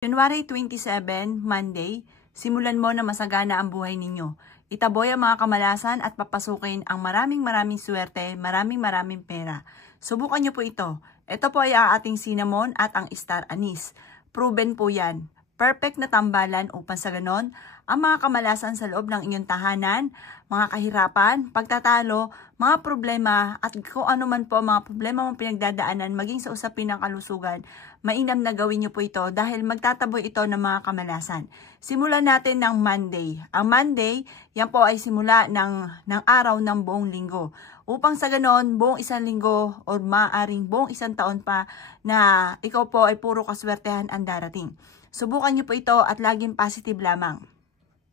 January 27, Monday, simulan mo na masagana ang buhay ninyo. Itaboy ang mga kamalasan at papasukin ang maraming swerte, maraming pera. Subukan nyo po ito. Ito po ay ang ating cinnamon at ang star anise. Proven po yan. Perfect na tambalan upang sa ganon, ang mga kamalasan sa loob ng inyong tahanan, mga kahirapan, pagtatalo, mga problema at kung ano man po mga problema mong pinagdadaanan maging sa usapin ng kalusugan, mainam na gawin niyo po ito dahil magtataboy ito ng mga kamalasan. Simulan natin ng Monday. Ang Monday, yan po ay simula ng araw ng buong linggo. Upang sa ganon, buong isang linggo o maaring buong isang taon pa na ikaw po ay puro kaswertehan ang darating. Subukan niyo po ito at laging positive lamang.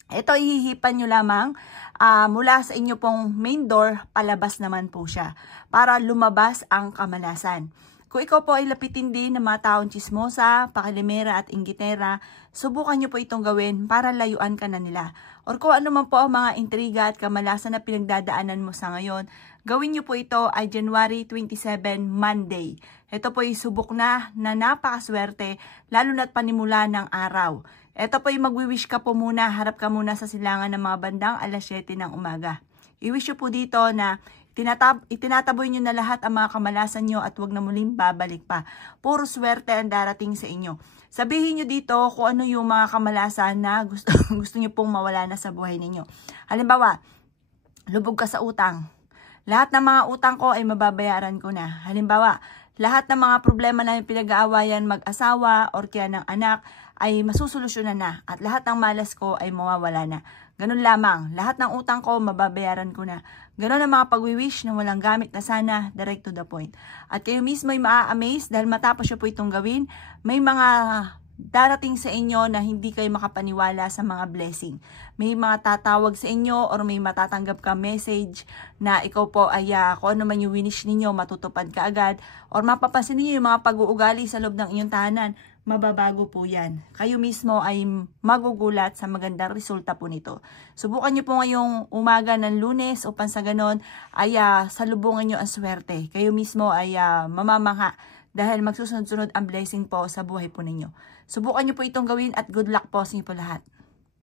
Ito ihihipan nyo lamang mula sa inyo pong main door, palabas naman po siya para lumabas ang kamalasan. Kung ikaw po ay lapitin din ng mga taong chismosa, pakilimera at inggitera, subukan nyo po itong gawin para layuan ka na nila. Or kung ano man po ang mga intriga at kamalasan na pinagdadaanan mo sa ngayon, gawin nyo po ito ay January 27, Monday. Ito po ay subok na napakaswerte, lalo na't panimula ng araw. Ito po ay magwi-wish ka po muna, harap ka muna sa silangan ng mga bandang alas 7 ng umaga. I-wish po dito na itinataboy nyo na lahat ang mga kamalasan nyo at huwag na muling babalik pa. Puro swerte ang darating sa inyo. Sabihin nyo dito kung ano yung mga kamalasan na gusto nyo pong mawala na sa buhay ninyo. Halimbawa, lubog ka sa utang. Lahat ng mga utang ko ay mababayaran ko na. Halimbawa, lahat ng mga problema na pinag-aawayan mag-asawa or kaya ng anak ay masusolusyonan na at lahat ng malas ko ay mawawala na. Ganun lamang, lahat ng utang ko mababayaran ko na. Ganun ang mga pag-wish na walang gamit na sana, direct to the point. At kayo mismo ay maa-amaze dahil matapos nyo po itong gawin, may mga darating sa inyo na hindi kayo makapaniwala sa mga blessing. May mga tatawag sa inyo or may matatanggap ka message na ikaw po ay kung ano man yung winish ninyo, matutupad ka agad. Or mapapansin niyo yung mga pag-uugali sa loob ng inyong tahanan, mababago po yan. Kayo mismo ay magugulat sa magandang resulta po nito. Subukan nyo po ngayong umaga ng Lunes upang sa ganon ay salubungan nyo ang swerte. Kayo mismo ay mamamangha dahil magsusunod-sunod ang blessing po sa buhay po ninyo. Subukan nyo po itong gawin at good luck po sa inyo po lahat.